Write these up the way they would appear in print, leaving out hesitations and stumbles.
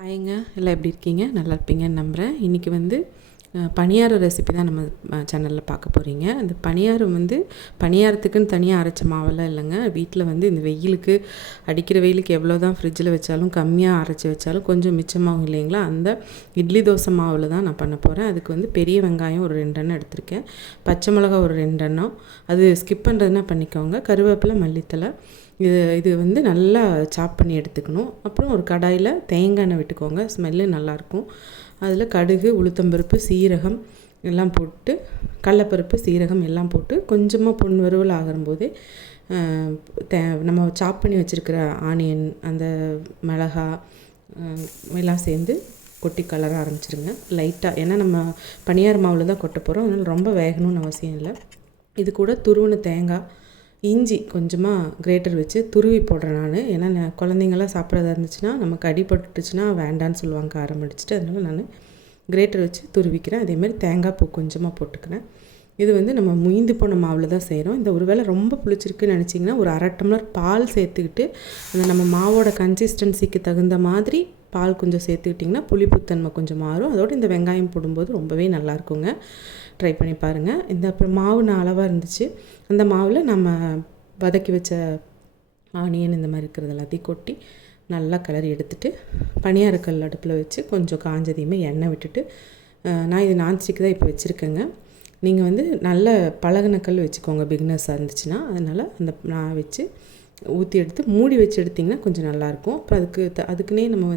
ஹாய்ங்க, எல்லாம் எப்படி இருக்கீங்க? நல்லா இருப்பீங்கன்னு நம்புகிறேன். இன்றைக்கி பணியாரம் ரெசிபி தான் நம்ம சேனலில் பார்க்க போகிறீங்க. அந்த பணியாரம் பணியாரத்துக்குன்னு தனியாக அரைச்ச மாவெல்லாம் இல்லைங்க. வீட்டில் இந்த வெயிலுக்கு அடிக்கிற வெயிலுக்கு எவ்வளோ தான் ஃப்ரிட்ஜில் வச்சாலும் கம்மியாக அரைச்சி வச்சாலும் கொஞ்சம் மிச்சமாகும் இல்லைங்களா? அந்த இட்லி தோசை மாவில் தான் நான் பண்ண போகிறேன். அதுக்கு பெரிய வெங்காயம் ஒரு 2 எண்ணம் எடுத்திருக்கேன். பச்சை மிளகா ஒரு 2 எண்ணம். அது ஸ்கிப் பண்ணுறதுனா பண்ணிக்கோங்க. கருவேப்பிலை, மல்லித்தலை இது நல்லா சாப் பண்ணி எடுத்துக்கணும். அப்புறம் ஒரு கடாயில் தேங்காய் எண்ணெய் விட்டுக்கோங்க. ஸ்மெல்லு நல்லாயிருக்கும். அதில் கடுகு, உளுத்தம்பருப்பு, சீரகம் எல்லாம் போட்டு, கடலைப்பருப்பு, சீரகம் எல்லாம் போட்டு கொஞ்சமாக பொன் வறுவல் ஆகும்போதே நம்ம சாப் பண்ணி வச்சுருக்கிற ஆனியன், அந்த மிளகா எல்லாம் சேர்ந்து கொட்டி கலர ஆரம்பிச்சிருங்க லைட்டாக. ஏன்னா நம்ம பனியார மாவில் தான் கொட்ட போகிறோம், அதனால் ரொம்ப வேகணும்னு அவசியம் இல்லை. இது கூட துருவின தேங்காய், இஞ்சி கொஞ்சமாக கிரேட்டர் வச்சு துருவி போடுறேன் நான். ஏன்னா குழந்தைங்களாம் சாப்பிட்றதா இருந்துச்சுன்னா நமக்கு அடிபட்டுச்சுன்னா வேண்டான்னு சொல்லுவாங்க காரம் அடிச்சுட்டு. அதனால் நான் கிரேட்டர் வச்சு துருவிக்கிறேன். அதேமாதிரி தேங்காய் பூ கொஞ்சமாக போட்டுக்கிறேன். இது நம்ம முயந்து போன மாவில் தான் செய்கிறோம். இந்த ஒருவேளை ரொம்ப புளிச்சிருக்குன்னு நினச்சிங்கன்னா ஒரு 1/2 டம்ளர் பால் சேர்த்துக்கிட்டு அந்த நம்ம மாவோட கன்சிஸ்டன்சிக்கு தகுந்த மாதிரி பால் கொஞ்சம் சேர்த்துக்கிட்டிங்கன்னா புளிப்புத்தன்மை கொஞ்சம் மாறும். அதோடு இந்த வெங்காயம் போடும்போது ரொம்பவே நல்லாயிருக்குங்க. ட்ரை பண்ணி பாருங்கள். அப்புறம் மாவு நான் அளவாக இருந்துச்சு. அந்த மாவில் நம்ம வதக்கி வச்ச ஆனியன் இந்த மாதிரி இருக்கிறது எல்லாத்தையும் கொட்டி நல்லா கிளறி எடுத்துகிட்டு பனியாரக்கல் அடுப்பில் வச்சு கொஞ்சம் காஞ்சதையுமே எண்ணெய் விட்டுட்டு, நான் இது நான்ஸ்டிக் தான் இப்போ வச்சுருக்கேங்க. நீங்கள் நல்ல பழகின கல் வச்சுக்கோங்க பிகினர்ஸாக இருந்துச்சுன்னா. அதனால் அந்த நான் வச்சு ஊற்றி எடுத்து மூடி வச்சு எடுத்திங்கன்னா கொஞ்சம் நல்லாயிருக்கும். அப்புறம் அதுக்குன்னே நம்ம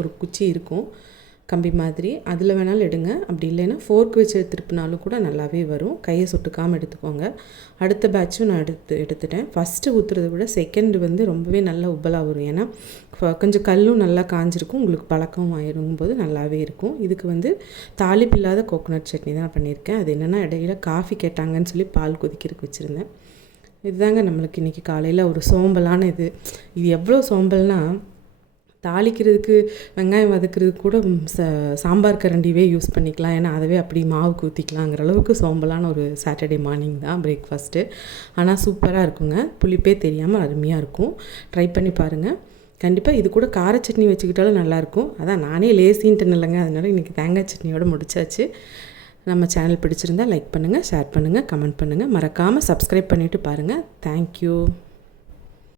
ஒரு குச்சி இருக்கும் கம்பி மாதிரி, அதில் வேணாலும் எடுங்க. அப்படி இல்லைன்னா ஃபோர்க் வச்சு திருப்பினாலும் கூட நல்லாவே வரும். கையை சுட்டுக்காமல் எடுத்துக்கோங்க. அடுத்த பேட்சும் நான் எடுத்துட்டேன். ஃபஸ்ட்டு ஊற்றுறத விட செகண்டு ரொம்பவே நல்லா உப்பலாக வரும். ஏன்னா கொஞ்சம் கல்லும் நல்லா காஞ்சிருக்கும், உங்களுக்கு பழக்கம் ஆயிருங்கும்போது நல்லாவே இருக்கும். இதுக்கு தாளிப்பு இல்லாத கோகோனட் சட்னி தான் பண்ணியிருக்கேன். அது என்னென்னா இடையில காஃபி கேட்டாங்கன்னு சொல்லி பால் கொதிக்கிறதுக்கு வச்சுருந்தேன். இதுதாங்க நம்மளுக்கு இன்றைக்கி காலையில் ஒரு சோம்பலான இது எவ்வளோ சோம்பல்னால், தாளிக்கிறதுக்கு வெங்காயம் வதக்கிறதுக்கு கூட சாம்பார் கரண்டிவே யூஸ் பண்ணிக்கலாம். ஏன்னா அதவே அப்படி மாவுக்கு ஊற்றிக்கலாங்கிற அளவுக்கு சோம்பலான ஒரு சாட்டர்டே மார்னிங் தான் பிரேக்ஃபாஸ்ட்டு. ஆனால் சூப்பராக இருக்குங்க. புளிப்பே தெரியாமல் அருமையாக இருக்கும். ட்ரை பண்ணி பாருங்கள். கண்டிப்பாக இது கூட கார சட்னி வச்சுக்கிட்டாலும் நல்லாயிருக்கும். அதான் நானே லேசின்ட்டு இல்லைங்க. அதனால் இன்றைக்கி தேங்காய் சட்னியோடு முடிச்சாச்சு. நம்ம சேனல் பிடிச்சிருந்தால் லைக் பண்ணுங்கள், ஷேர் பண்ணுங்கள், கமெண்ட் பண்ணுங்கள். மறக்காமல் சப்ஸ்கிரைப் பண்ணிவிட்டு பாருங்கள். தேங்க்யூ.